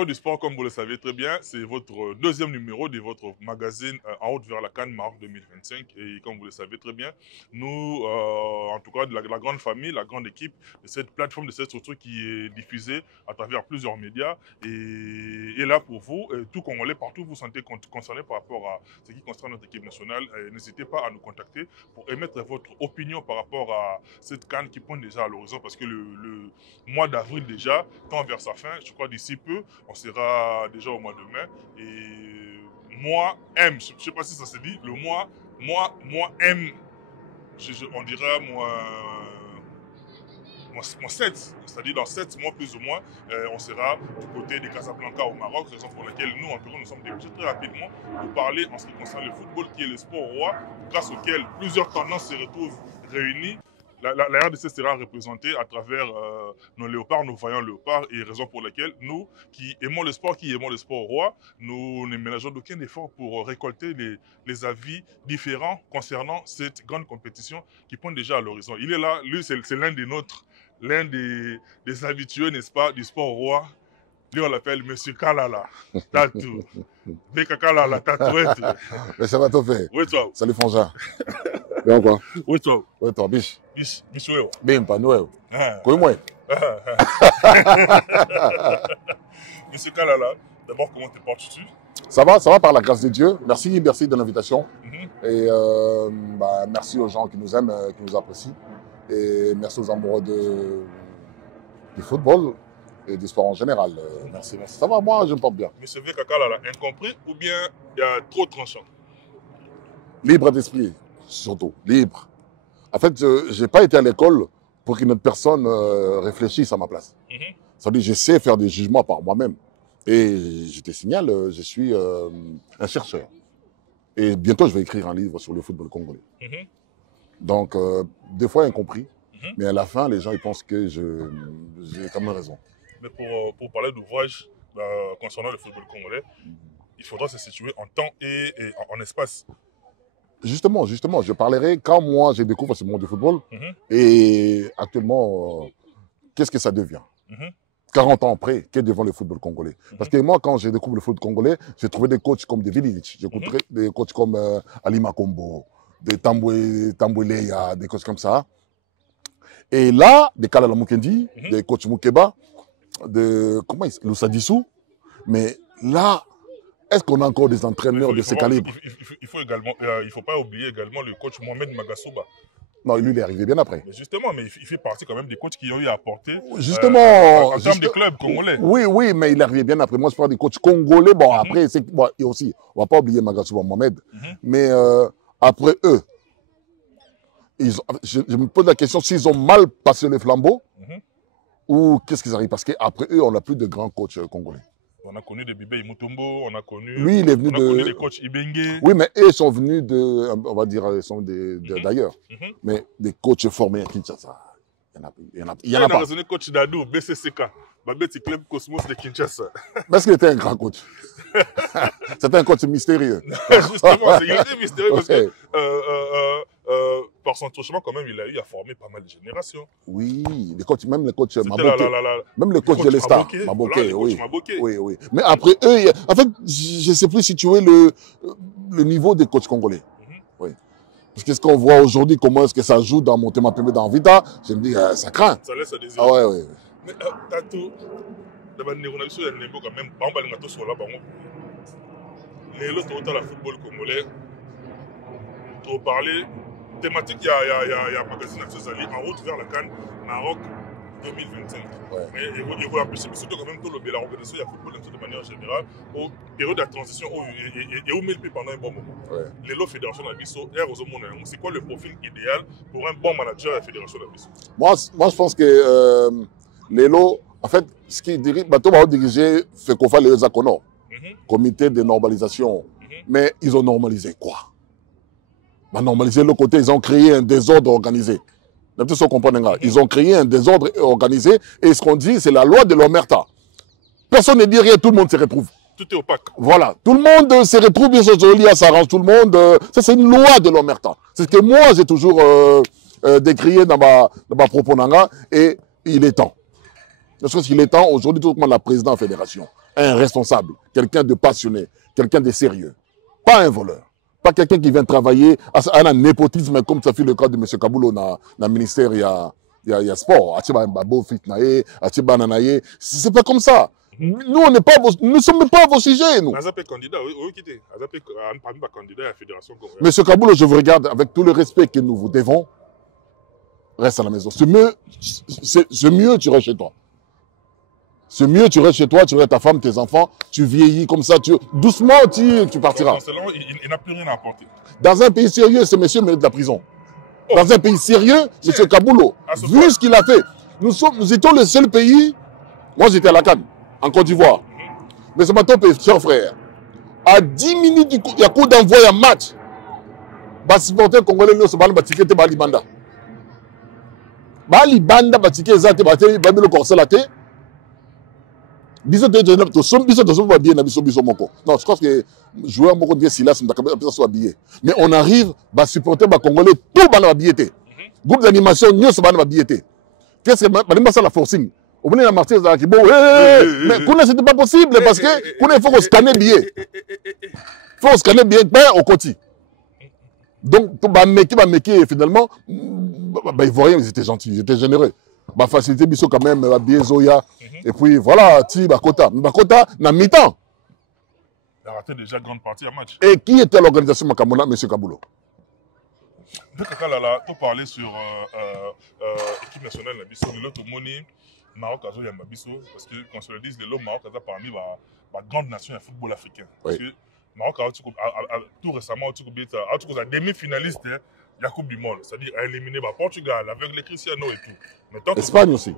numéro du sport, comme vous le savez très bien, c'est votre deuxième numéro de votre magazine En route vers la CAN Maroc 2025. Et comme vous le savez très bien, nous, en tout cas de la grande famille, la grande équipe de cette plateforme, de cette structure qui est diffusée à travers plusieurs médias, et là pour vous, tout Congolais, partout vous vous sentez concerné par rapport à ce qui concerne notre équipe nationale, n'hésitez pas à nous contacter pour émettre votre opinion par rapport à cette CAN qui pointe déjà à l'horizon, parce que le mois d'avril déjà tend vers sa fin. Je crois d'ici peu, on sera déjà au mois de mai. Et moi, M, je ne sais pas si ça se dit, le mois, M, on dirait moins 7, c'est-à-dire dans 7 mois plus ou moins, on sera du côté de Casablanca au Maroc, raison pour laquelle nous, en Pérou, nous sommes débutés très rapidement pour parler en ce qui concerne le football, qui est le sport roi, grâce auquel plusieurs tendances se retrouvent réunies. La RDC sera représentée à travers nos léopards, nos vaillants léopards, et raison pour laquelle nous, qui aimons le sport roi, nous ne ménageons d'aucun effort pour récolter les avis différents concernant cette grande compétition qui pointe déjà à l'horizon. Il est là, lui c'est l'un des habitués, n'est-ce pas, du sport roi. Lui, on l'appelle Monsieur Kalala, Tatou. Beka Kalala, Tatouette. Mais ça va tout faire. Oui, toi. Salut, Frangin. Bien quoi? Oui, toi. Oui, toi, biche. Biche, oui. Bien, pas Noël. Quoi, Monsieur Kalala, d'abord, comment te portes-tu? Ça va par la grâce de Dieu. Merci de l'invitation. Et merci aux gens qui nous aiment, qui nous apprécient. Et merci aux amoureux du football et du sport en général. Merci. Ça va, moi, je me porte bien. Monsieur Kalala, incompris ou bien il y a trop tranchant? Libre d'esprit, surtout. Libre. En fait, je n'ai pas été à l'école pour qu'une autre personne réfléchisse à ma place. C'est-à-dire, je sais faire des jugements par moi-même. Et je te signale, je suis un chercheur. Et bientôt, je vais écrire un livre sur le football congolais. Donc, des fois incompris. Mais à la fin, les gens ils pensent que j'ai quand même raison. Mais pour parler d'ouvrage concernant le football congolais, il faudra se situer en temps et en espace. Justement, je parlerai quand moi je découvre ce monde du football et actuellement, qu'est-ce que ça devient 40 ans après, qu'est devient le football congolais? Parce que moi, quand j'ai découvert le football congolais, j'ai trouvé des coachs comme des Vilic, j'ai trouvé des coachs comme Ali Makombo, des Tambouleya, des coachs comme ça. Et là, des Kalala Mukendi, des coachs Mukeba, de Loussa Dissou. Mais là, est-ce qu'on a encore des entraîneurs de ce calibre? Il faut pas oublier également le coach Mohamed Magasuba. Non, lui, il est arrivé bien après. Mais justement, il fait partie quand même des coachs qui ont eu à apporter justement, en termes de clubs congolais. Oui, mais il est arrivé bien après. Moi, je parle des coachs congolais. Bon, après, et aussi, on ne va pas oublier Magasuba Mohamed. Mais après eux, je me pose la question s'ils ont mal passé le flambeau ou qu'est-ce qu'ils arrivent. Parce qu'après eux, on n'a plus de grands coachs congolais. On a connu des Bibé Mutombo, on a connu des coachs Ibenge. Oui, mais eux sont venus on va dire, ils sont d'ailleurs. Mais des coachs formés à Kinshasa, il y en a pas. On a raisonné coach Dadou, BCCK, Babeti Club Cosmos de Kinshasa. Mais est-ce qu'il était un grand coach? C'était un coach mystérieux. Justement, il était mystérieux parce que par son touchement, quand même, il a eu à former pas mal de générations. Oui, même les coachs Maboké. Même le coach de l'Estar. Maboké, oui. Oui. Mais après eux, en fait, je ne sais plus situer le niveau des coachs congolais. Oui. Parce que ce qu'on voit aujourd'hui, comment est-ce que ça joue dans Montema Pembe dans Vita, je me dis, ça craint. Ça laisse à désirer. Ah ouais. Mais Tatou, d'abord, on a vu quand même, par exemple, sur la banque. Les autres autour du football congolais, pour parler thématique, il y a un magazine à César, En route vers la CAN Maroc 2025. Mais il faut appeler surtout quand même tout l'organisation du football de manière générale, au période de transition et où met pendant un bon moment. Les lots fédération d'Abisso, c'est quoi le profil idéal pour un bon manager de la fédération d'Abisso? Moi, je pense que les lots, en fait, ce qui dirige, Bateau va diriger FECOFA les Zakono, comité de normalisation. Mais ils ont normalisé quoi? Normaliser le côté, ils ont créé un désordre organisé. Ils ont créé un désordre organisé et ce qu'on dit, c'est la loi de l'Omerta. Personne ne dit rien, tout le monde se retrouve. Tout est opaque. Voilà, tout le monde se retrouve, bien sûr, ça arrange tout le monde. Ça, c'est une loi de l'Omerta. C'est ce que moi, j'ai toujours décrié dans ma propos et il est temps. Je pense qu'il est temps, aujourd'hui, tout le monde, la présidente de la fédération. un responsable, quelqu'un de passionné, quelqu'un de sérieux. Pas un voleur. Pas quelqu'un qui vient travailler à un népotisme comme ça fait le cas de M. Kaboulo dans le ministère, il y a sport. C'est pas comme ça. Nous, on n'est pas, nous ne sommes pas à vos sujets, nous. Candidat, oui, quitter. Parmi les candidats à la Fédération congolaise. Monsieur Kaboulo, je vous regarde avec tout le respect que nous vous devons. Reste à la maison. C'est mieux, tu restes chez toi. C'est mieux, tu restes chez toi, tu restes ta femme, tes enfants, tu vieillis comme ça, doucement, tu partiras. Il n'a plus rien à apporter. Dans un pays sérieux, ce monsieur mérite de la prison. Oh. Dans un pays sérieux, monsieur Kaboulo, vu ce qu'il a fait, nous étions le seul pays, moi j'étais à la Cannes, en Côte d'Ivoire. Mais ce matin, cher frère, à 10 minutes il y a coup d'envoi un match. Les supporters congolais ne sont pas ticket de Balibanda. Balibanda, ticket exact, Babilo Corselate. Non, je crois que joueur moko dit Silas soit habillé. Mais on arrive, va supporter les Congolais, tout va habillé. Groupe d'animation, nous sommes habillés. Qu'est-ce que c'est la forcing? Au bout de la Marseille, mais c'était pas possible parce que il faut scanner billet. Il faut scanner billet au côté. Donc, finalement, ils voyaient, ils étaient gentils, ils étaient généreux. Bah facilité biso quand même habillé Zoya et puis voilà ti Bakota na mi-temps. Il a raté déjà grande partie du match. Et qui était l'organisation Makamona, monsieur Kaboulo? De Kakalala, tu parlais sur l'équipe nationale de biso, l'autre moni Maroc a joué biso parce que quand on le dit le Maroc a parmi la grande nation du football africain. Parce que Maroc a tout récemment a demi-finaliste la Coupe du Monde, c'est-à-dire à éliminer le Portugal avec les Cristiano et tout. Espagne aussi.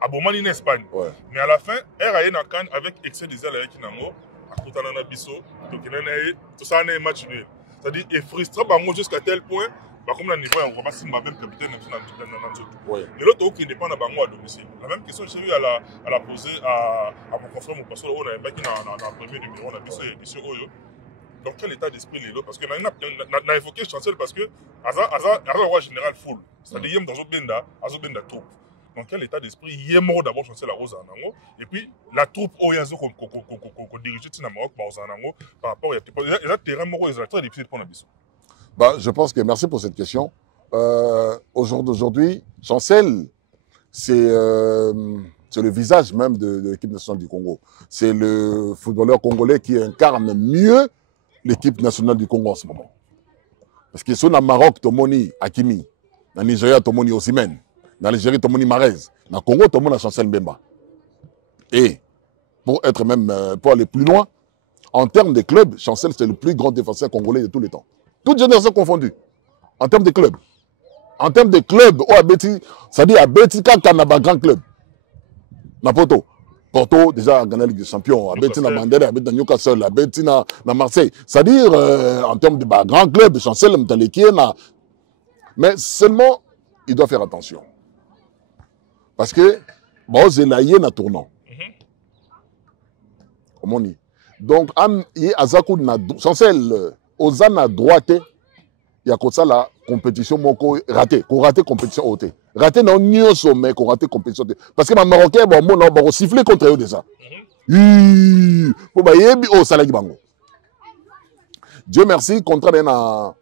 À Bomani en Espagne. Ouais. Mais à la fin, RAE n'a qu'un avec excès des ailes avec Kinango, à Koutana Bisso, tout ça est un match nul. C'est-à-dire, il est frustrant jusqu'à tel point, comme le niveau, on va pas si ma même capitaine dans le mais l'autre qui dépend de Bango à domicile. La même question que j'ai eu à la poser à mon confrère, mon pasteur, on a dans le premier numéro, on a vu l'émission Oyo. Dans quel état d'esprit les lots? Parce que on a évoqué Chancel parce que Aza général full. C'est-à-dire qu'il y a dans Benda troupe. Dans quel état d'esprit il y a mort d'abord Chancel à Rosa Nango et puis la troupe Oyazo qu'on dirige au Maroc par rapport à terrain mort est très difficile pour la Bissau. Bah, je pense que merci pour cette question. Aujourd'hui, Chancel, c'est le visage même de l'équipe nationale du Congo. C'est le footballeur congolais qui incarne mieux l'équipe nationale du Congo en ce moment. Parce que sur le Maroc, Tomoni Hakimi, dans le Nigeria, Tomoni Osimhen, dans l'Algérie, Tomoni Marez, dans le Congo, Tomoni Chancel Mbemba. Et pour aller plus loin, en termes de clubs, Chancel, c'est le plus grand défenseur congolais de tous les temps. Toutes générations confondues. En termes de clubs. En termes de clubs, c'est-à-dire à Betika, Kanaba, grand club. Napoto. Porto, déjà, a gagné la Ligue des Champions. Abeti na Mandela, Abeti na Newcastle, Abeti na Marseille. C'est-à-dire, en termes de grands clubs, Chancel, mais seulement, il doit faire attention. Parce que, Zelaye na tournant. Comment on dit? Donc, Chancel, Ozana droite, il y a comme ça la compétition ratée. Qu'on rate compétition haute. Raté non ni au sommet, qu'on rate compétition. Parce que les Marocains, on siffler contre eux déjà. Dieu merci, contrat dans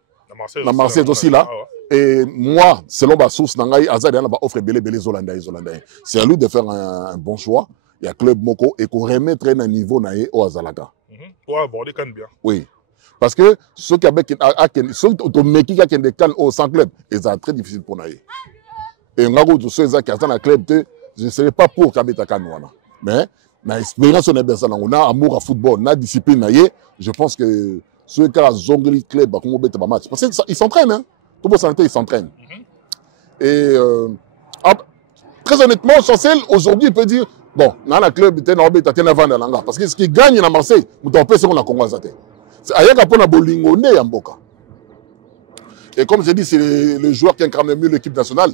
Marseille aussi là. Et moi, selon ma source, Azad offre belé Zolandais. C'est à lui de faire un bon choix. Il y a club Moko et qu'on remettre un niveau au Azalaga. Pour aborder quand bien. Oui. Parce que ceux qui ont des cannes au 100 clubs, c'est très difficile pour nous. Et on a dit que ceux qui ont un club, je ne serais pas pour qu'ils aient un mais l'expérience, on a amour à football, on a discipline. Je pense que ceux qui ont un club, match. Parce qu'ils s'entraînent. Hein? Tout le monde ils s'entraînent. Et très honnêtement, Chancel, aujourd'hui, il peut dire bon, dans le club, il y a un avant parce que ce qui gagne à Marseille, on peut se rendre à Congo. Et comme je dis, c'est le joueur qui incarne mieux l'équipe nationale.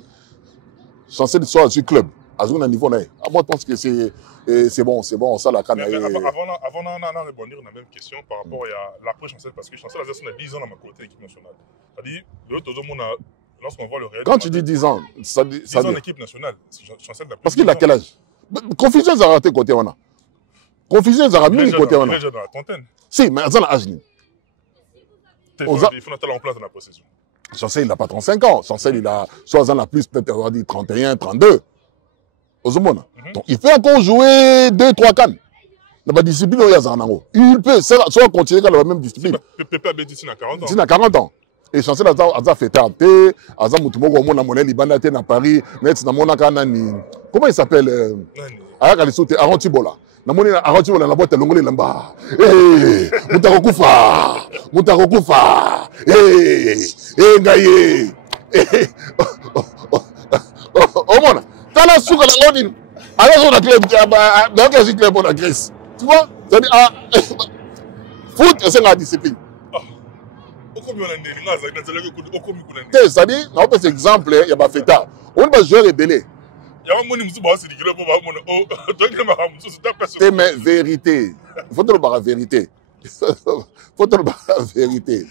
Chancel soit sur le club, à un niveau. Moi, je pense que c'est bon, ça la canne. Avant d'en rebondir à la même question par rapport à l'après Chancel, parce que Chancel a 10 ans dans ma côté équipe nationale. C'est-à-dire, lorsqu'on voit le réel. Quand tu dis 10 ans, ça 10 ans d'équipe nationale. Parce qu'il a quel âge? Confusion, ça a raté côté. Confusion, ils auront mis côté. Il est déjà dans la trentaine. Si, mais ils ont l'âge. Il faut en place dans la possession. Chancel, il n'a pas 35 ans. Chancel, il a soit en a plus, peut-être, on va dire 31, 32. Donc, il peut encore jouer 2-3 cannes. Dans la discipline, il peut soit continuer dans la même discipline. Pépé a béti, il a 40 ans. Il a 40 ans. Et Chancel a fait tenter, a fait à Paris, comment il s'appelle? Aaron Tibola. Aaron Tibola, la boîte longue, là-bas. Mutarokufa. Gaye. Omona. Tala souka la lodine. Alors on a club dans quel club on a Grèce. Tu vois? C'est-à-dire foot c'est la discipline. C'est-à-dire, on peut cet exemple, il y a pas fait tard. On va jouer rebellé. C'est mais vérité. Il faut te le dire la vérité. Il faut te le dire la vérité.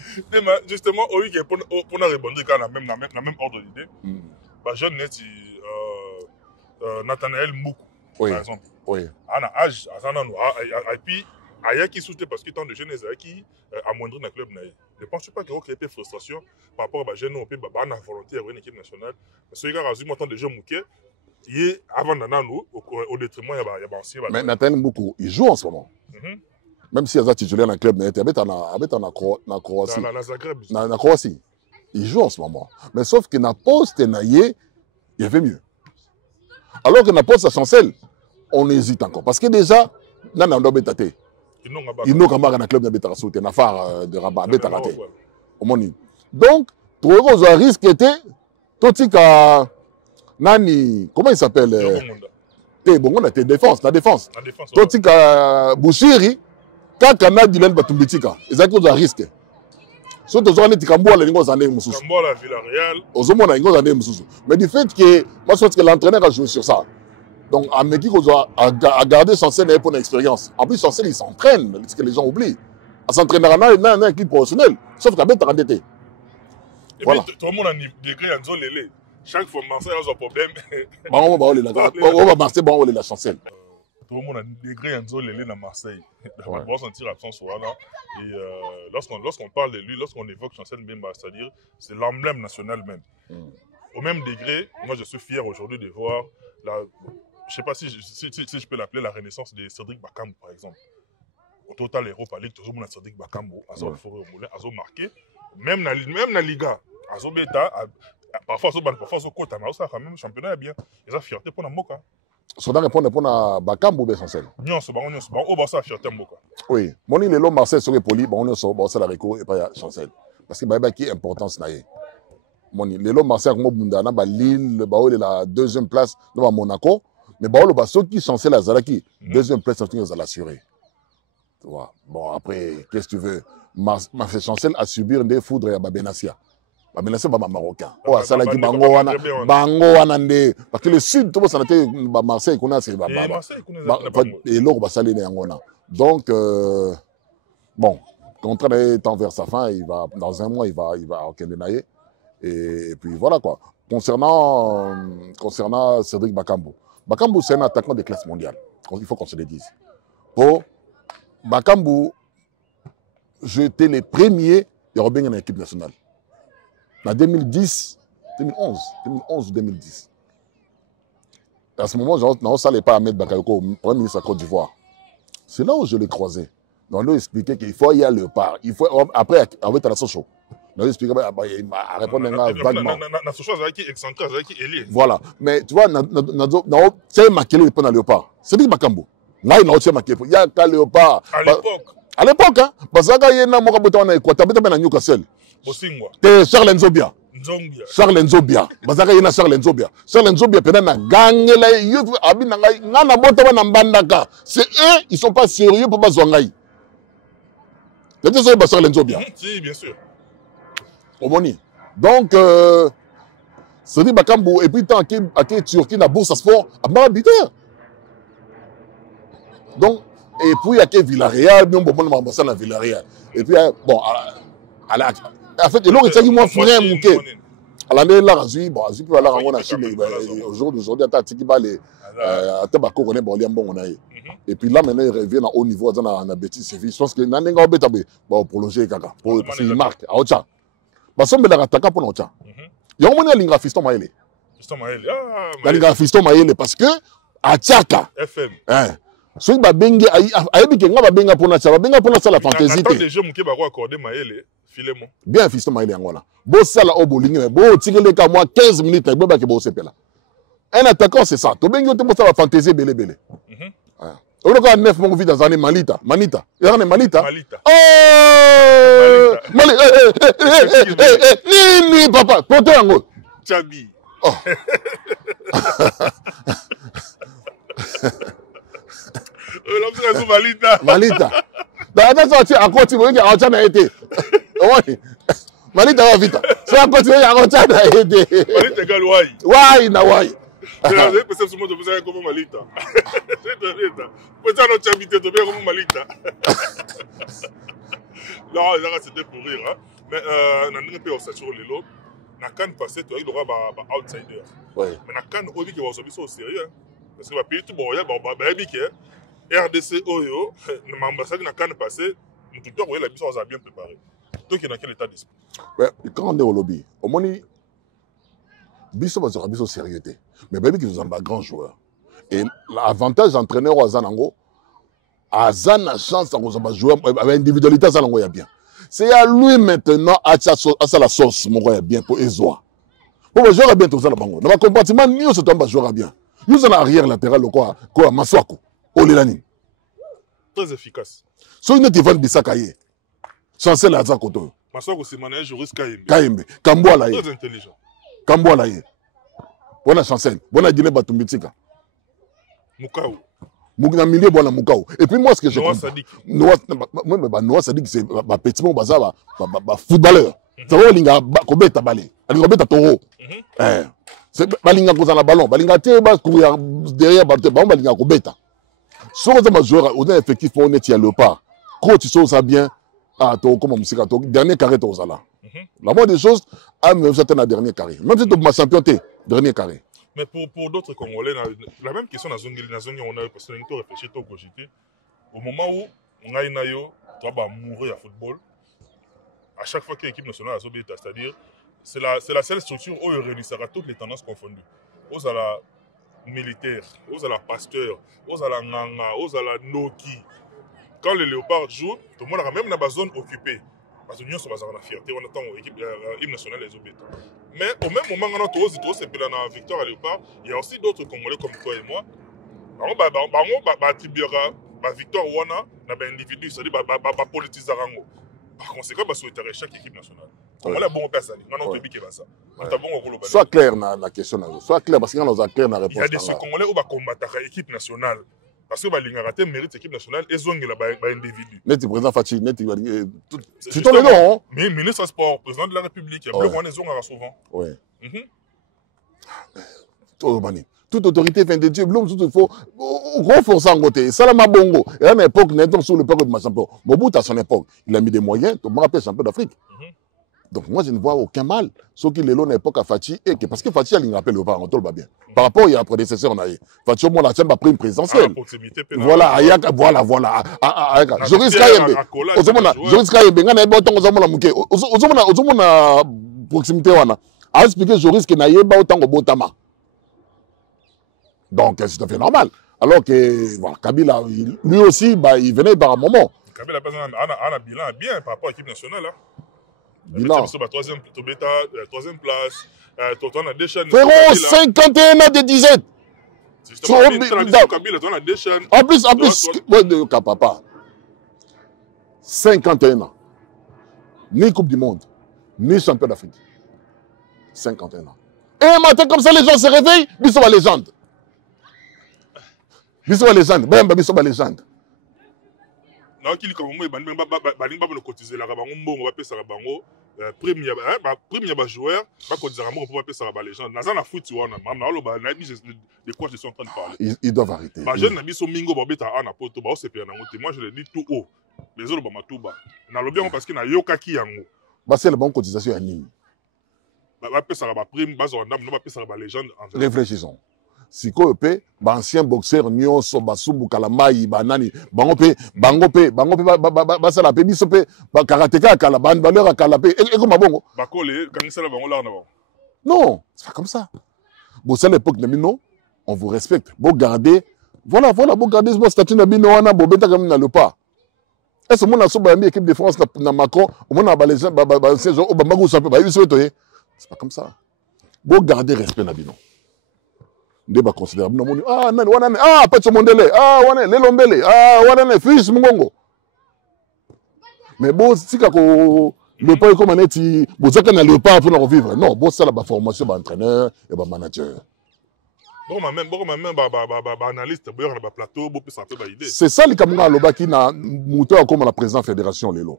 Justement, pour répondre dans le même ordre d'idée, jeune net Nathanaël Moukou, par exemple. Oui. À l'âge, et puis, qui soutient parce que tant de jeunes qui amoindrent dans le club. Je ne pense pas qu'il y ait une frustration par rapport à jeunes qui ont la volonté d'avoir une équipe nationale. Parce qu'il y a tant de jeunes qui avant nous, au détriment, il y a aussi. Mais Nathanaël Moukou, il joue en ce moment. Même si il y a titulaire dans le club, il est en Croatie. En Croatie. Il joue en ce moment. Mais sauf que na poste il y avait mieux. Alors que na poste à Chancel, on hésite encore. Parce que déjà, il n'ont qu'à dans le club de Betarasoute, na phare de Rabat, Betarate. Donc, tu as risque était, Nani, comment il s'appelle? T'es défense, la défense. Totika Bouchiri, Kakana Dylan Batumbitika. Ils ont un risque. Surtout quand tu as mais du fait que moi je pense que l'entraîneur a joué sur ça. Donc à Meki a gardé Chancel pour une expérience. En plus Chancel il s'entraîne, ce que les gens oublient. À s'entraîner dans une équipe professionnelle, sauf qu'à Bête endetté. Voilà. Tout le monde a un degré en zone. Chaque fois Marseille a un problème. On va Marseille, on va la Chancel. Tout le monde a un degré en zone dans Marseille. On va sentir l'absence. Et lorsqu'on parle de lui, lorsqu'on évoque Chancel Mbemba, c'est-à-dire c'est l'emblème national même. Au même degré, moi je suis fier aujourd'hui de voir je ne sais pas si je peux l'appeler la renaissance de Cédric Bakambu par exemple. Au total Europa League, tout le monde a Cédric Bakambu, a marqué, même dans la Liga, a bêta, parfois au côté, mais ça quand même championnat est bien. Ils ont fierté pour la Moka. Ça doit répondre pour Bakambu ou Chancel. Non, c'est bon, on va fierté Moka. Oui, mon île est là, Marseille serait poli, on est la Rico et pas Chancel. Parce que bah qui est importance naïe. Mon île est là, Marseille comme Bundana, Lille, la deuxième place dans Monaco, mais ceux qui Chancel à Zalaki, deuxième place, ils ont l'assuré. Tu vois. Bon après, qu'est-ce que tu veux? Chancel a subi des foudres à Benassia. Benassia c'est marocain. Oh, ça l'a dit Bango Wanande. Parce que le sud, tout le monde s'en était Marseille, qu'on a c'est et l'autre va saler les Angona. Donc bon, le contrat est envers sa fin, dans un mois il va au Kendenaye. Et puis voilà quoi. Concernant Cédric Bakambu. Bakambu c'est un attaquant de classe mondiale. Il faut qu'on se le dise. Pour Bakambu, j'étais les premiers à revenir dans l'équipe nationale. En 2011 ou 2010. À ce moment, je ne savais pas Ahmed Bakayoko, Premier ministre de Côte d'Ivoire. C'est là où je l'ai croisé. Donc, on lui expliqué qu'il faut y aller au part. Après, on va être à la Sochaux. On lui expliqué qu'il m'a répondu vaguement. La Sochaux, c'est excentré, c'est élié. Voilà. Mais tu vois, c'est Makelo qui peut aller au part. C'est dit Bakambu. Là, il y a Makelo. Il y a qu'à Léopard. À l'époque, hein. Parce qu'il y a un mot qui est Équateur, il y a un Newcastle. C'est Charles Nzobia. Charles Nzobia. Parce qu'il y a Charles Nzobia. Charles Nzobia, peut-être, c'est eux, ils ne sont pas sérieux pour pas Zwangaï. C'est ça, c'est Charles Nzobia. Si, bien sûr. Donc, c'est dit Bakambu, et puis tant qu'il y a Turquie, la bourse à sport, à Marabiteur. Donc, et puis il y a Villarreal, bien bon, on va à Villarreal. Et puis, bon, en fait, l'autre, c'est moi, frère, L'année là, bon, je peux aller en Chine. Aujourd'hui, à Tiki Balé, à Tabako, on est bon, on a. Et puis là, maintenant, il revient à haut niveau dans la bêtise. Je pense que Nanenga Betabé, pour prolonger Kaka, parce qu'il marque. À Ocha. Parce que la attaque pour Ocha. Il y a un moment où il y a Fiston Maëlle. Fiston Maëlle. Il y a Fiston Maëlle parce que à Tchaka. FM. Ceux qui benga ayebi kenga ba benga pona ça la fantaisie. Attends, les jeux qui va accorder Maëlle, filez-moi. Bien Fiston Maëlle ngola. Bo sala o bolingi bo tikele ka moi 15 minutes bo ba ke bo sepela. Un attaquant c'est ça. To bengi to ça la fantaisie belé belé. On a 9 mon vie dans un Manita. Il y a un Manita. Oh! Ni papa, portez un mot. Chabi. Oh. Malita. Dans ça, à continuer à Chana été. Malita va vite. Ça va continuer à Chana été. Malita gal wai. Wai na wai. Vous avez pensé que vous avez comme Malita. Vous avez notre habité de bien comme Malita. Là, c'était pour rire. Mais on a pas aussi sur les lots. Na kan passé, tu as eu le droit à outsider. Mais na kan au qui va se au sérieux. Parce que va payer tout bon, RDC Oyo, l'ambassade n'a qu'à passer, nous tout le temps, la mission a bien préparé. Donc, il y a dans quel état d'esprit? Quand on est au lobby, au moins, Bisso va se rabiser au sérieux. Mais baby qui nous en a grand joueur. Et l'avantage d'entraîneur au Azanango, Azan a chance de jouer avec individualité à Zanango, il y a bien. C'est à lui maintenant à la sauce, mon gars, bien pour Ezoa. Pour jouer bien tout ça, dans le compartiment, nous sommes jouer bien. Nous sommes arrière latéral, quoi, Maswako. Olelani. Très efficace. So il ne te vend Bissakaye. Chancel à Zakoto. Maswako c'est manager juriste Kayembe. Kayembe. Kamboa là. Très intelligent. Kamboa là. Bona Chancel. Bona Guinée Batumbitika. Mukao. Mugna milieu bona Mukao. Et puis moi ce que je comprends. Noah Sadik c'est ba petit mon bazaba ba footballeur. Ça va linga kobeta balé. Ali kobeta toro. C'est balinga ko na ballon, balinga te ba courir derrière balinga kobeta. Si on a joueur, on a effectif pour on le pas. Coach, tu sais bien, comme dernier carré, tu as là. La moindre des choses, même si tu as dernier carré. Même si tu es champion, tu dernier carré. Mais pour d'autres Congolais, la même question, on a réfléchi, on a cogité. Au moment où on a mourir à football, à chaque fois que l'équipe nationale a sauvé, c'est-à-dire, c'est la seule structure où il réunissera toutes les tendances confondues. Aux à la militaire, aux à la pasteur, aux à la nanga, aux à la noki. Quand les léopards jouent, tout le monde a même dans la zone occupée. Parce que nous sommes dans la fierté, on attend l'équipe nationale les obéis. Mais au même moment, on a tous la victoire à léopard. Il y a aussi d'autres Congolais comme toi et moi. On attribuera la victoire à un individu, c'est-à-dire politiser. Par conséquent, on souhaiterait chaque équipe nationale. Sois clair dans la question. Sois clair parce qu'il y a clair dans la réponse. Il y a des Congolais qui combattent l'équipe nationale. Parce que l'Ingarate mérite l'équipe nationale et zone la individu. Net président Fachi, net c'est ton nom. Mais ministre sport, président de la République, il y a beaucoup de gens souvent. Oui. Toute autorité fin de Dieu, il faut renforcer en côté. Salama Bongo, et à une époque, nous sur le période de ma champion. Mobutu à son époque, il a mis des moyens, tout le monde appelle champion d'Afrique. Donc moi je ne vois aucun mal. Sauf qu'il est là à l'époque à Fachi, et que parce que Fachi a une rappel au parent, tout va bien. Par rapport il y a un prédécesseur, on a eu. Fachi au moins la chaîne a pris une présidentielle. Voilà, voilà. Joris Kayembe. Joris Kayembe, on a eu autant aux hommes mouké. Aux hommes à proximité, on a expliqué Joris qu'il n'a pas autant au Botama. Donc c'est tout à fait normal. Alors que voilà, Kabila, lui aussi, il venait par un moment. Kabila a un bilan bien par rapport à l'équipe nationale. Bilan. Troisième place. On a des chaînes. Frérot, 51 ans de disette. En plus, papa. 51 ans. Ni Coupe du Monde, ni champion d'Afrique. 51 ans. Et un matin comme ça, les gens se réveillent, ils sont la légende. Ils légende. Légende. Non, qui comme moi, il cotiser la bango, on va payer ça la bango. Prime ya joueur, pas cotiser la bango pour payer ça la légende. Dans un foot, on a de quoi je suis en train de parler. Ils doivent arrêter. Ma jeune ami Somingo babeta ana poto ba osepe na ngote. Moi je le dis tout haut. Les autres ba matuba. Na lobi parce que na yokaki yango. Bah c'est la bonne cotisation à Nini. bapesaka baprime bazwa ndambo no bapesaka balégende. Réfléchissons. Sikoyo pe ancien boxeur nyonso basumbukala mai banani bango pe basala pe biso pe karateka kala valeur kala pe ekoma bongo bakole kangisala bango lar na bango. Non, c'est pas comme ça. Bon, c'est l'époque de Mino, on vous respecte. Bon, gardez, voilà, bon, gardez ce statut de Mino, on a bon, bêta comme le pas. Est-ce que mon asso ba équipe de France na Macron, on a les gens c'est pas comme ça. Bon, gardez respect na Bino. Ndé ba considérer Bino ah nani wana ah Pacho Mondele ah wana Lelombele ah wana Fils Mungongo. Mais bon, si ko le pas comme aneti bozaka na le pas pour vivre. Non, bon ça la formation ba entraîneur et ba manager. Bon même analyste boyer na ba plateau bo ça fait ba idée. C'est ça les Kamunga lobaki na moteur comme la président fédération lelo.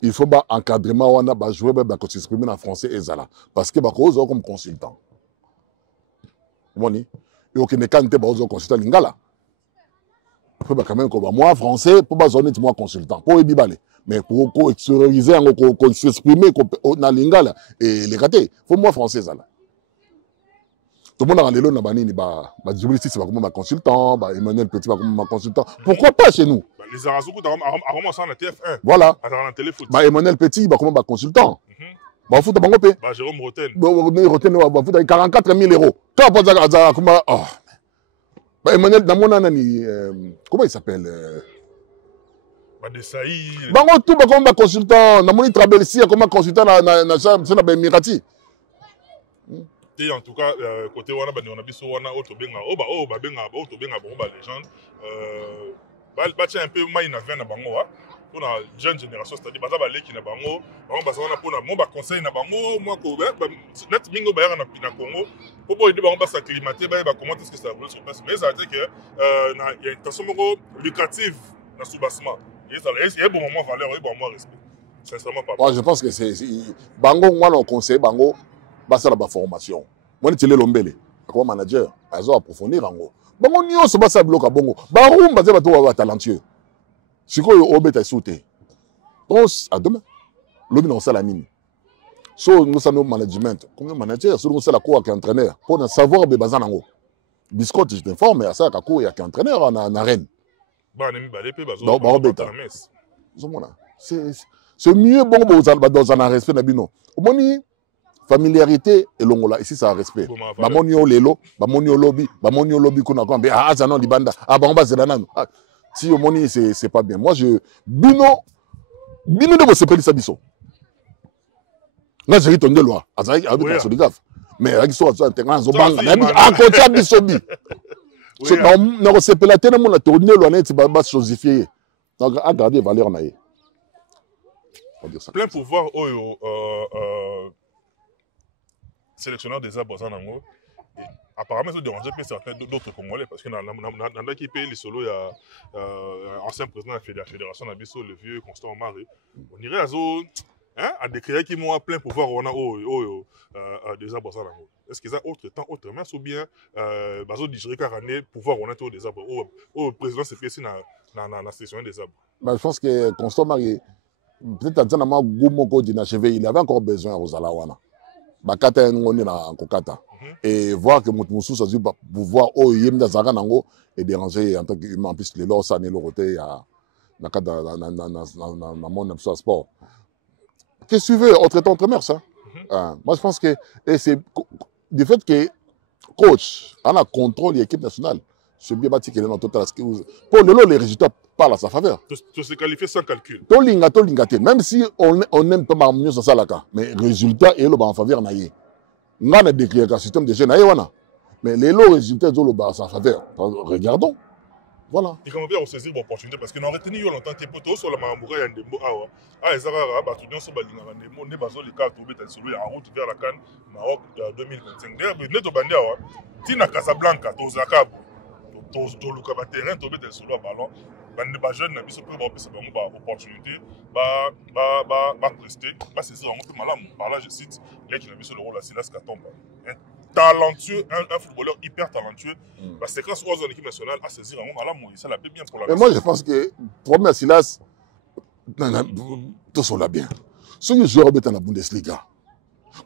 Il faut ba encadrement wana ba jouer ba s'exprimer en français et zala parce que ba cause comme consultant. Moni, yo ki ne kante ba ozo consultant lingala. Faut ba quand même ko ba moi français pour ba zone moi consultant. Pour ebibale. Mais pour extérioriser, pour s'exprimer dans la lingala et les ratés, il faut moi français. Tout le monde a les lots, c'est comme consultant, Emmanuel Petit va comme consultant. Pourquoi pas chez nous? Les Arazoukou a commencé en TF1. Voilà. En téléfoot. Emmanuel Petit va comme consultant. Foot à Jérôme Roten. Roten, 44 000 euros. Toi, comment. Emmanuel, comment il s'appelle? Bango tout comme consultant, na moni Trabelsi comme consultant na Emirati. Et en tout cas côté wana bani on biso wana auto benga auto benga bomba légende ba tient un peu mai na vena bango wa pour la jeune génération c'est-à-dire baza baleki na bango baza wana pour na mo ba conseil na bango moi ko net mingo ba na Congo pour aider bango ba s'acclimater ba comment est-ce que ça roule sur place mais ça veut dire que il y a une tension lucrative dans sous-bassement. Il y a un bon moment valeur, il y a un bon moment respect. Sincèrement, pas. Moi, je pense que c'est. Bango, moi, on conseille Bango, ça la formation. Moi, je suis l'ombele. Comme manager, ils ont approfondir en gros. Bango, nous, c'est pas ça bloc à Bango. Bango, c'est pas talentueux. C'est quoi, au bête à sauter. Donc, à demain, l'homme, on sait la mine. So, nous sommes management. Comme manager, nous sommes la cour qui est entraîneur. Pour savoir, il y a un gros. Biscotte, je t'informe, mais à ça, la cour, il y a un entraîneur en arène. C'est mieux bon dans un respect d'abino. Moni familiarité et longola ici ça respect. Bamonio lelo, bamonio lobby kuna kwa ah ça non libanda ah bamba zelana. Si au moni c'est pas bien. Moi je bino de vous s'appeler ça biso. Là j'ai ton de loi. Azai a de soligaf. Mais avec ça terrain zo banga. À côté biso bi. So, dans ce pays-là, on a tourné le net, c'est chosifié. Donc, à garder valeur naïe. Plein pouvoir, sélectionneur des arbres, apparemment, ça dérangeait certains d'autres Congolais, parce que dans l'équipe, les solos, il y a ancien président de la fédération d'Abisso, le vieux Constant Omari. On irait à décrire qui m'ont plein pouvoir, on a des arbres. Est-ce qu'ils ont autre temps, autre main, ou bien bazo digérer carrément pouvoir on a tout des arbres ou le président s'est fait ici dans la session des arbres. Je pense que Constant Marie peut-être à Zanama Goumoko d'inachevé, il avait encore besoin aux Alawana. Bakata ngoni na kokata et voir que Moutmoussou ça dit pouvoir oh yem da zara nango et déranger en tant qu'humain en plus les lois ça n'est le côté à na kada na monde sport. Qu'est-ce que tu veux entre temps entre mers ça? Moi je pense que et c'est du fait que coach en a contrôle l'équipe nationale. C'est bien bâti qu'il est dans total pour les résultats parlent à sa faveur. Tu se qualifier sans calcul. Même si on n'aime pas mieux ça là mais résultat est en faveur naïe. On a déclaré un système de jeunes mais les lots résultats sont en sa faveur. Regardons. Voilà. Et comment bien on saisit l'opportunité parce que nous avons retenu longtemps que pour sur la Mamboura et Ndembo awa. Ah les Arabes battudions sur Balinga Ndembo ne bazo les cartes tombées sur la route vers la CAN Maroc 2025. D'ailleurs ne to bandia wa. Tina Casablanca to Zakab. To luka ba terrain tombé sur le ballon. Bande ba jeune na biso pour ba pesa bango ba opportunité ba prester ba saisir en peu malamu. Par là je cite les qui na biso le rôle à Silas Katomba. Talentueux, un footballeur hyper talentueux. La séquence aux équipe nationale à saisir un moment, ça l'a bien pour la mais moi je pense que premier Silas tout ça l'a bien. Si nous jouons dans la Bundesliga,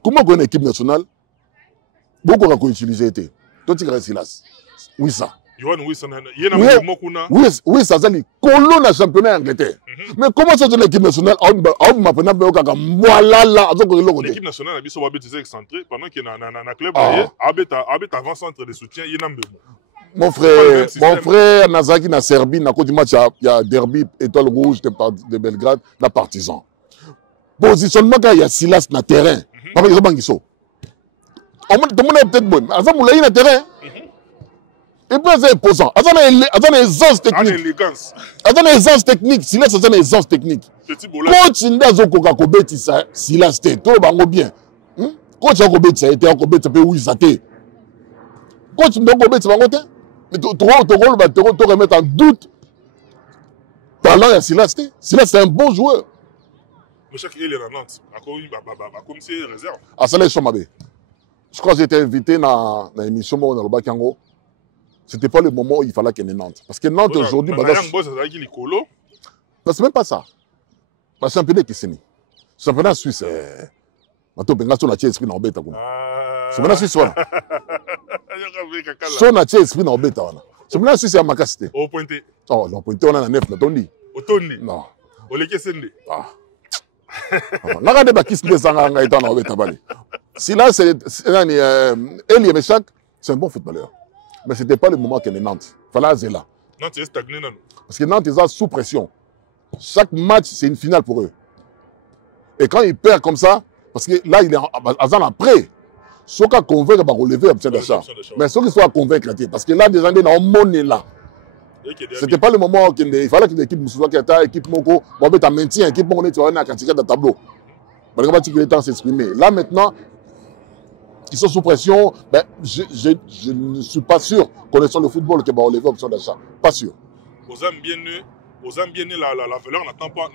Comment qu'on a une équipe nationale? Beaucoup qu'on utilisé été. Toi, tu as Silas. Oui, ça. Oui, ça, c'est le colon de championnat Angleterre. Mais comment ça, c'est l'équipe nationale? L'équipe nationale a dit que excentré pendant qu'il y a un club avant centre de soutien. Mon frère Nazaki na Serbie, na côté match, il y a Derby, Étoile Rouge de Belgrade, la Partisan. Positionnement, il y a Silas na terrain. Par exemple, tout le monde est peut-être bon. Avant, il y a un terrain. Et puis, c'est imposant. Il y a une aisance technique. Il y a une aisance technique. Silas, il y a une aisance technique. Coach, il y a un Kobeti, Silas, tout le monde bien. Coach, il y a un Kobeti, ça a été un Kobeti, ça peut oui, ça a été. Coach, il y a un Kobeti, ça a été. Mais tu remettre en doute talent à Silas. Silas, c'est un bon joueur. Mais chaque il est à Nantes. Comme c'est réserve. Ah, ça, je crois que j'étais invité dans l'émission dans le Bakango. Ce n'était pas le moment où il fallait qu'il y ait Nantes. Parce que Nantes aujourd'hui. C'est même pas ça. Le championnat qui s'est mis. Le championnat suisse. Esprit dans le championnat suisse. Son esprit dans le championnat suisse, c'est à Makasité. Au pointé. Oh, non, pointé, on a un 9, là, Tondi. Au Tondi. Non. Au Lekesende. Ah. Regardez Bakis de Sanganga étant dans le Tabali. Si là, c'est Elie Meshak, c'est un bon footballeur. Mais ce n'était pas le moment qu'il y ait Nantes. Il fallait aller là. Nantes est stagné. Parce que Nantes est sous pression. Chaque match, c'est une finale pour eux. Et quand ils perdent comme ça, parce que là, il est après. Ceux qui convainquent va relever l'option d'achat. Mais ceux qui sont à convaincre, parce que là, déjà, on est là. Ce n'était pas le moment qu'il fallait que l'équipe Moussouva qui était l'équipe Moko, on va maintien, l'équipe Moko, tu vas avoir un dans le tableau. On va dire que le temps s'exprimer. Là, maintenant, ils sont sous pression. Ben, je ne suis pas sûr, connaissant le football, qu'ils vont relever l'option d'achat. Pas sûr. Aux âmes bien nées, la valeur n'attend pas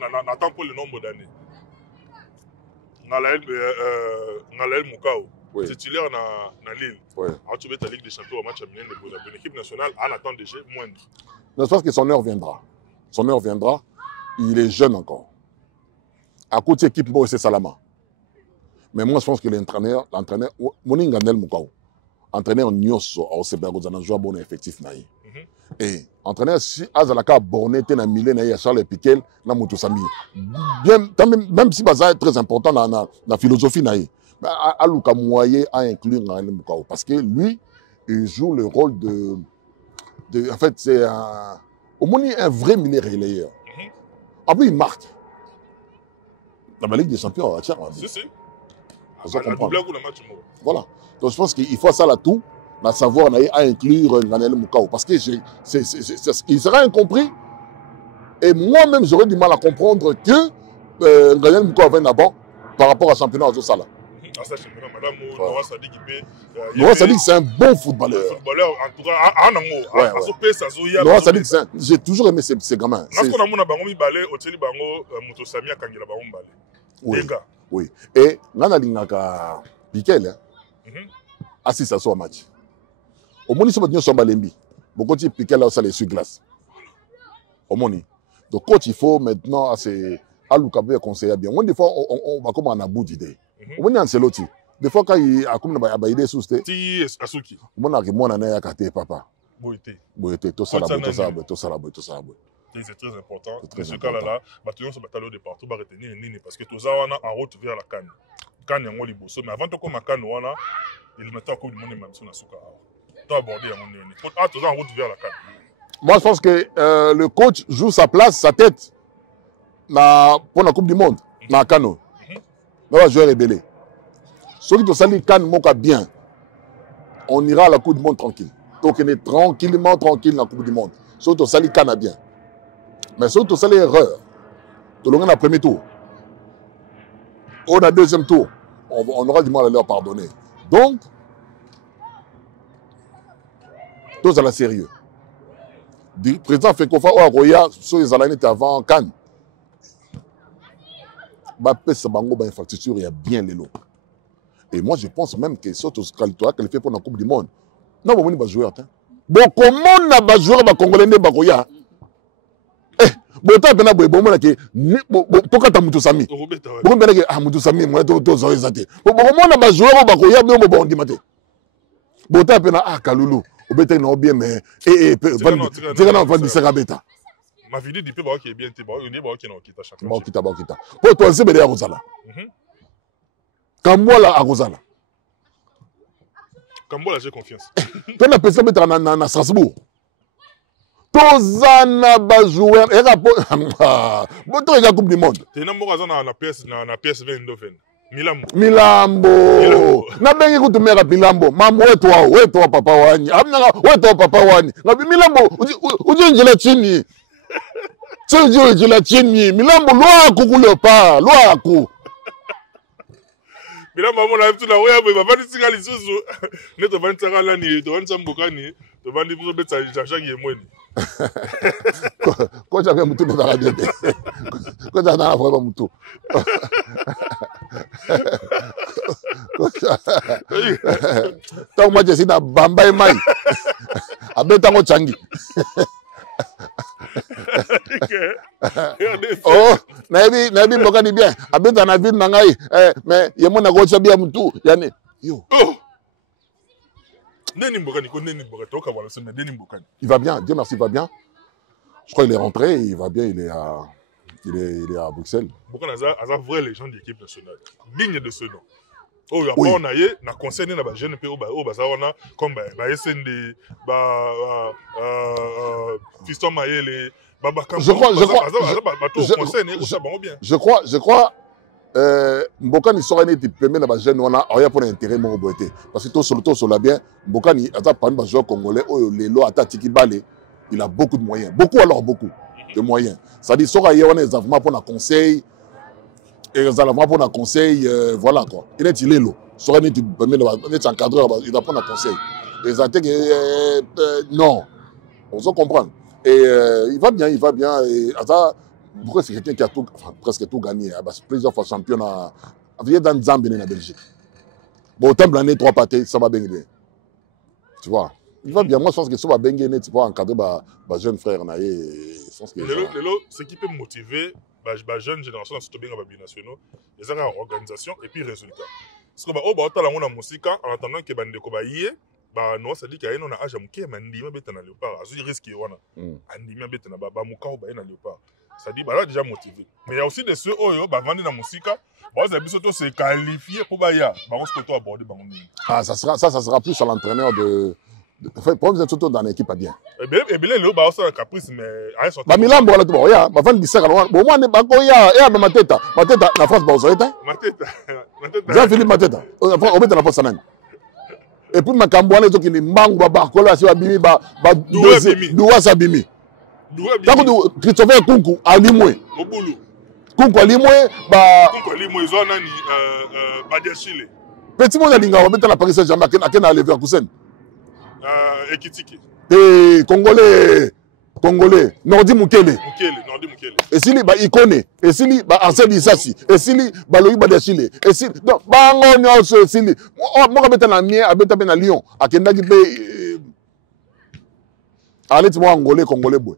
le nombre d'années. Ngalael Moukao, titulaire dans Lille. Alors tu veux ta Ligue des Champions au match amical de l'équipe nationale, en attend déjà moindre. Je pense que son heure viendra. Son heure viendra. Il est jeune encore. À côté de l'équipe, c'est Salama. Mais moi, je pense que l'entraîneur, Moninganel Moukao, entraîneur Nyoso, au Sebergo, il a joué un bon effectif. Et entraîneur, si Azalaka a borné, il a mis Charles Piquel, il a mis Sami. Même si c'est très important dans la philosophie, Alouka Mouaye a inclus Nganel Moukao. Parce que lui, il joue le rôle de en fait, c'est au moins un vrai milieu relayeur. En plus, il marque. Dans la Ligue des Champions, tiens, on dit. Voilà. Donc je pense qu'il faut ça là tout, à savoir à inclure Nganel Moukao. Parce que il sera incompris. Et moi-même, j'aurais du mal à comprendre que Nganel Moukao vienne d'abord par rapport à championnat à Zosala. Noah Sadik, c'est un bon footballeur. En tout cas, Noah Sadik, j'ai toujours aimé ces gamins. Oui. Et Nana Lingaka Piquel, assiste à ce match. Au moins, ils sont Balembi. Beaucoup de Piquel a les sur-glace. Au moins. Donc, quand il faut maintenant, à Lukabe conseiller bien. Des fois, on va comme en bout d'idée. Au moins, c'est l'autre. Des fois, quand il y a comme une idée sous le Asuki. Au moins, il y a un papa. Boité. Tout ça. C'est très important. Dans ce cas-là, bataillon sur bataillon de partout va retenir Nini parce que tous en route vers la Cannes. Cannes est en Liboso, mais avant de commencer à Cannes, il met en Coupe du Monde même sur la Souka. Tu as abordé en Nini. Tous en route vers la Cannes. Moi, je pense que le coach joue sa place, sa tête pour la Coupe du Monde, dans la Cannes. On va jouer rébellé. Ceux qui ont Cannes, Moka bien, on ira à la Coupe du Monde tranquille. Donc, on est tranquillement tranquille dans la Coupe du Monde. Ceux qui ont Cannes bien. Mais ceux qui ont erreur, tout le monde a premier tour. On a deuxième tour. On aura du mal à leur pardonner. Donc, tous à la sérieux. Le président Fekofa Oaroya, sur les années avant Cannes, il infrastructure, il y a bien les lots. Et moi, je pense même que ce qu'elle fait pour la Coupe du Monde, non, on va jouer. Bon, comment on va jouer à Congolais Bakoya? bota pena boye bomona ke tokata mutu sami bomona ke mutu sami moi to zo ezate bomona ba joueur ba ko ya bo bondima te bota pena kalulu obete na bien mais tika na vandi saka beta ma vidéo dit ba ok bien te ba on est ba ok na okita champion ba okita po to se bele ya kozala Kambola a kozala Kambola j'ai confiance pena pesa beta na Strasbourg tozana ba joueur era boto ega coupe du monde tena moko azana na PS 22 Milambo na bengi kutumeka Milambo mama wetu papa wani amnanga wetu papa wani ngabi Milambo ujinjela chini ujinjela chini Milambo lwaku kulepa lwaku Milambo mona mtu na wewe baba singa lisuzu neto vantsaka lani to vantsa mbokani to vandi buzo betsa jashaki yemweni kocha vya mtu ndaka bebe kocha na afwa mtu tawo maje sina bamba mai abeta ngo changi oh na bi mboka ni bien abeta na vide nangai mais yemona kocha bia mtu yani yo il va bien, Dieu merci, il va bien. Je crois qu'il est rentré, il va bien, il est à Bruxelles. Pourquoi on a vrai les gens de l'équipe nationale digne de ce nom. Oh, oui. On a eu na conseil na ba jeune pe o ba on a comme ba SND Fiston Mayele je crois Mbokani sera né premier na ba jeune wana aya pour intérêt mon boité parce que tout sur bien Mbokani ata parmi ba joueur congolais oyo lelo ata tiki balé il a beaucoup de moyens beaucoup de moyens ça dit sera hier on est vraiment pour na conseil et vraiment pour na conseil voilà quoi il est lelo sera né premier na encadreur il va prendre na conseil les attaques non on se comprend et il va bien et ata pourquoi c'est quelqu'un qui a tout, enfin, presque tout gagné, plusieurs fois champion dans Zambie en Belgique. Bon, autant blâmer 3 pâtés, ça va bien. Tu vois, il va bien. Moi, je pense que ça va bien, tu vois, encadrer ma jeune frère. Ce qui peut motiver la jeune génération dans ce bien binationaux, les organisation et puis résultat. Parce que on a musique en attendant que bandeko baye ba non ça dit qu'il y a un âge muke mandi mabeta na léopard azu risque wana andi mabeta na ba muka ba na léopard. Ça dit, bah déjà motivé. Mais il y a aussi des ceux qui ont vendu la musique. Bah, vous avez se qualifier pour Baya. Bah, on se peut aborder. Ah, ça sera plus à l'entraîneur de. Enfin, pour vous êtes surtout dans l'équipe à bien. Et bien, le bah, c'est un caprice, mais. Bah, Milan, bon, là, tu vois, ya, bah, 27 ans. Bon, moi, on est pas quoi, ya, ma tête. Ma tête, la France, bah, vous savez, hein? Ma tête. Jean-Philippe, ma tête. On met dans la France, ça et puis, ma cambouane, qui est mangue, bah, kola, si, bimi, bah, doua, sa bimi. Donc, Christopher Kunku, à Limoué. Kunku, à Limoué, bah. Kunku, à Limoué, ils ont un Badiachile. Petit monde à Linga, on va mettre la Paris Saint-Germain, qui a levé à Koussen. Ekitiki. Et Congolais, Nordi Mukele. Nordi Mukele. Et s'il bah, il connaît. Et s'il bah, Ansel Issassi. Et s'il bah, Loïc Badiachile. Et s'il. Donc, bah, on a aussi, s'il. Moi, je vais mettre la mienne, je vais mettre à Lyon. À Kendaki, allez, tu vois, Congolais, boy.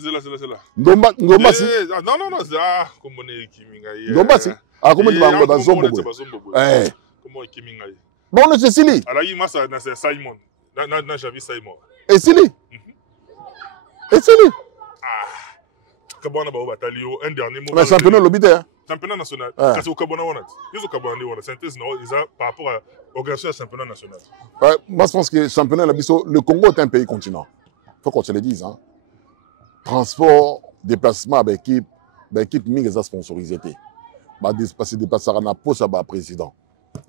C'est là. Ngomba si. Non, c'est comme on est Kimingaï. Ngomba si. Ah, comment tu vas en dans Zombo? Eh. Comment Kimingaï? Bon, c'est Sili. Alors, il m'a ça, c'est Simon. Non, j'avais Simon. Et Sili? Comment on va batailler un dernier mot? Mais championnat l'obité, hein? Championnat national. Parce que au Cabana, ils ont Cabana, synthèse, par rapport à l'organisation du championnat national. Moi, je pense que le championnat, le Congo est un pays continent. Il faut qu'on se le dise, hein? Transport, déplacement avec équipe mingi est sponsorisé. Parce que déplacer à la poste à président.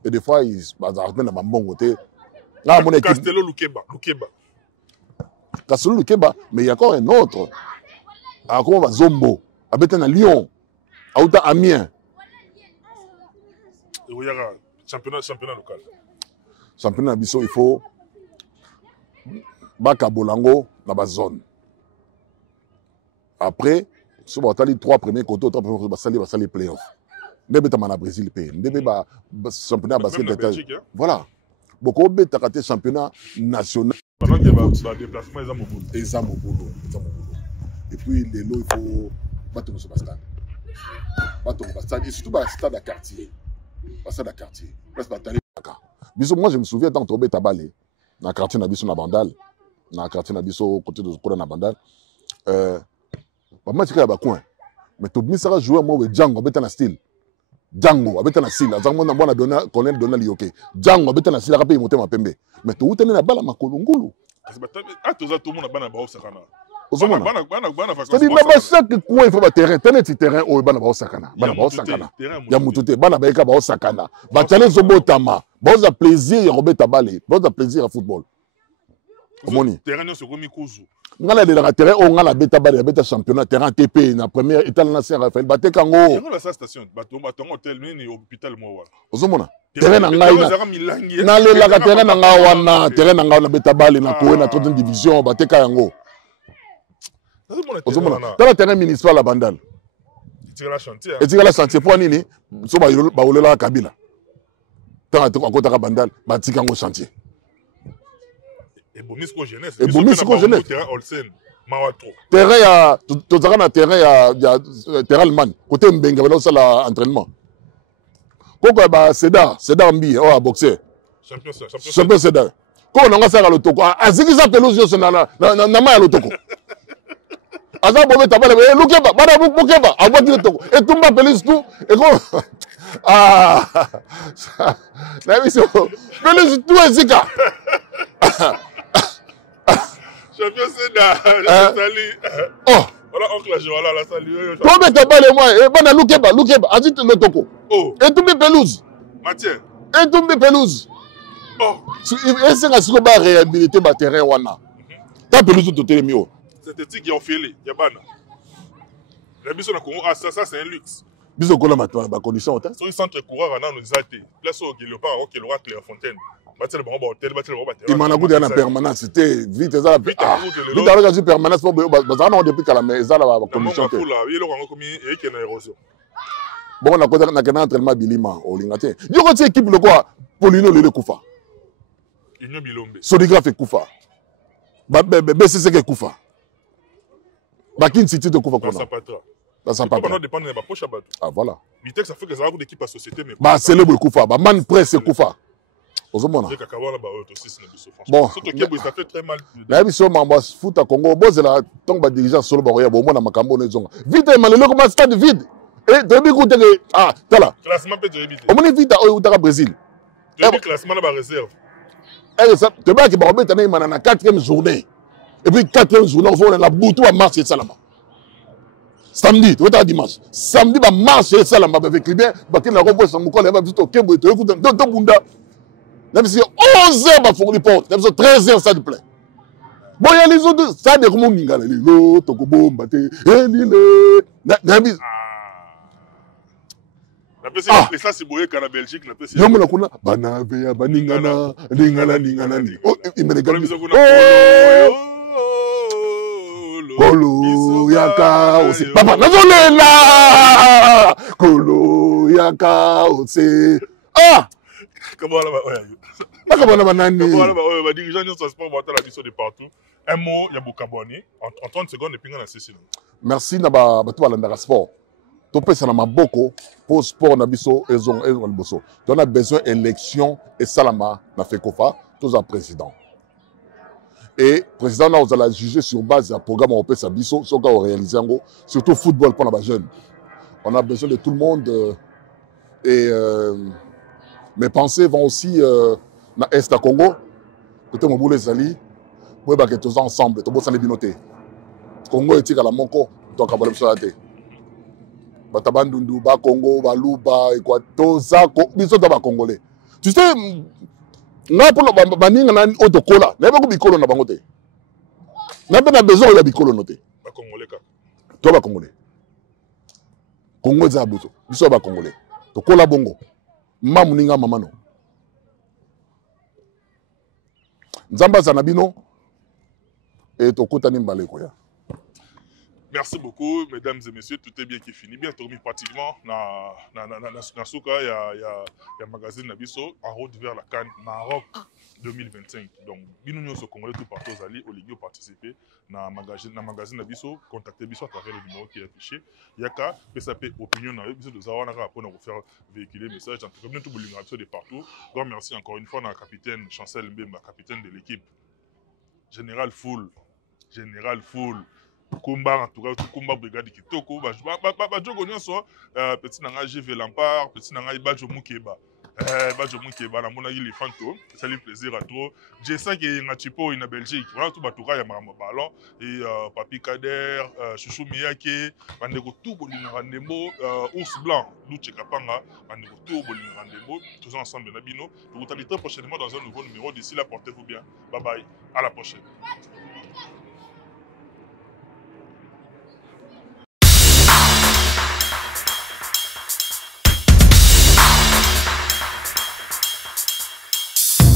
Et des fois, ils arrivent à bon côté. Castello Lukeba. Castello Lukeba, mais il y a encore un autre. Encore va Zombo, à Lyon, à Amiens. Il y a championnat local. Championnat il faut Baka Bolango dans la zone. Après, si on a les 3 premiers côtés, on va les playoffs. Nous avons Brésil, nous avons championnat basket. Voilà. Beaucoup de championnat national. Pendant que le déplacement, ils ont boulot. Et puis les lots, il faut battre sur le stade. Battre sur le stade. Et surtout, le stade à quartier. Le stade à quartier. Moi, je me souviens tant que Tabalé, dans le quartier Nabiso na Bandal, dans le quartier Nabiso côté de Kola na Bandal. Moi, je suis à Bakouen. Mais tout le monde jouer moi avec Django, avec un style. Django, avec un style. Django, on a donné colonel Donald Yoke. Django, avec un style, il a monté ma pembe. Mais tout le monde a balle à ma colongolo. Ah, tout le monde a balle à ma sakana. C'est-à-dire, chaque coin, il faut un terrain. Tel est le terrain où il y a un sakana. Il y a un sakana. Il y a un sakana. Il y a un sakana. Il y a plaisir, il y a un balle. Il y a plaisir à football. Terrain, c'est comme Mikuzu. On a des terrains où on a la bêta balle, la bêta championnat, terrain TP, la première état de l'ancien Raphaël. Baté Kango. On a sa station. Baton hôtel, mais hôpital, moi. Ozomona. Terrain na ngai na le la terrain na nga wana terrain na nga na beta balle na ko na troisième division bateka yango ozomona tala terrain municipal la Bandal etika la chantier pour nini so ba olela Kabila tanga to akota ka Bandal batika ngo chantier et Bomisco jeunesse terrain terrain ya tozaka na terrain ya terrain allemand côté Mbenga ba sala entraînement Pourquoi Seda Mbi, oh, à boxer. Champion Seda. Quand on a ça le toko, ah, c'est qui ça pelouse sur na le toko. Asa bobe tabale, loukeba, bada boukeba, à boire le toko. Et tout m'a pelouse tout, et quoi? Ah, la mission, pelouse tout et zika. Champion Seda, salut. Oh. Voilà, oncle, voilà, la salut. Bobe tabale, moi, bana loukeba, a dit le toko. Oh. Et tout mes pelouses. Mathieu. Et tout mes pelouses. Oh. Et c'est ce qu'on va réhabiliter le terrain. Ta pelouse tout est mieux. C'est un truc qui est offert. Yabana. La mission de Congo, ça c'est un luxe. Biso kola matwa ba condition ta. Sur le centre coureur on a nos altés. Place au Guéléopard, au Kéloa, Clairefontaine. Bâtir le bon hôtel, bâtir le bon bâtiment. Il m'en a goûté en permanence, c'était vite ça. Vite alors que permanence pour bazana on depuis kala mais ça la condition. Là, il y a le comme et qui est une érosion. Bon, on a quoi na entraînement bilima au lingate. Yo ko équipe le quoi Polino le Kufa. Union Bilombe. Sodigraphe Kufa. Ba BCC ke Kufa. Ba Kin City de Kufa Kona. Ça pas. On dépend de la poche à battre. Ah voilà. Vitex ça fait que ça a beaucoup d'équipes à société mais ba célèbre Kufa, ba man presse Kufa. Ozomona. Bon, ça fait très mal. La mission mamba foot à Congo, boss la tant ba dirigeant solo ba roya bo mona makambo ne zonga. Vite malelo comme stade vide. Et depuis que tu ah, t'as là. Classement peut te éviter. On est vite au Brésil. Depuis classement là, réserve. Et ça, tu vois que Barobé t'en est dans la 4e journée. Et puis 4e journée, on va la boutou à marcher ça là-bas. Samedi, tu vois dimanche. Samedi, va marcher ça là-bas avec les biens. Parce que la robe ça me colle, va vite au Kembo, tu écoutes dans Bunda. Même si 11h, va faire les portes. Même si 13h, ça te plaît. Bon, il y a les autres, ça des comment on gagne les lots, Tokobo, Mbate, et les. Et ça, c'est beau qu'à la Belgique. Il y a un peu Banavea, Baningana, Ningana. Oh, il me regarde. Kolo Yaka aussi. Papa, Nazolela Kolo Yaka aussi. Ah! Comment là-bas? Comment là-bas, Nani? Comment là-bas? Dirigeant de sport, on va la mission de partout. Un mot, il y a beaucoup d'abonnés. En 30 secondes, et puis on a cessé. Merci, Naba, Batou Alandara Sport. Topé ça n'a beaucoup pour sport na biso ezon boso. On a besoin d'élection et salama na fait kofa tous en président. Et président on va juger sur base d'un programme européen sa biso so ka réaliser ngo surtout football pour les jeunes. On a besoin de tout le monde et mes pensées vont aussi na Est à Congo. Côté Moboule Zali pour ba que tous ensemble to bossa les binoté. Congo est à la monko donc abonne ça té. Batabandundu, ba Congo, ba Luba, Equatosa, biso ba Congolais. Tu sais, nga pour baninga na otokola, na ba ko bikolo na bango te. Na be na besoin ya bikolo noté. Ba Congolais ka. To ba Congolais. Congo za buto, biso ba Congolais. Tokola bongo. Mamu ninga mamano. Nzamba za nabino et tokota ni mbale ko ya. Merci beaucoup, mesdames et messieurs. Tout est bien qui finit. Bien tourné pratiquement. Na Souka, il y a magazine Nabiso en route vers la CAN Maroc 2025. Donc, nous sommes congolais tout partout aux alliés, au Ligue participer na magazine Nabiso. Contactez Biso à travers le numéro qui est affiché. Il y a qu'à PSAP opinion na Biso de Zawana pour nous faire véhiculer le message. En tout cas, bien tout le de partout. Grand merci encore une fois à la capitaine Chancel Mbemba, capitaine de l'équipe. Général Foul. Kumba en tout cas Kumba brigade kitoko ba jogo nyonso petit nanga GV Lampard petit nanga Bajo Mukeba Bajo Mukeba na mona il fanto ça lui plaisir à trop J5 et Ngachipo en Belgique voilà tout batuka ya maramo ballon et Papi Kader Chouchou Miyake bandeko tout bolinga ndembo ours blanc Luche Kapanga bandeko tout bolinga ndembo tous ensemble na bino vous vous très prochainement dans un nouveau numéro d'ici là portez-vous bien bye bye à la prochaine.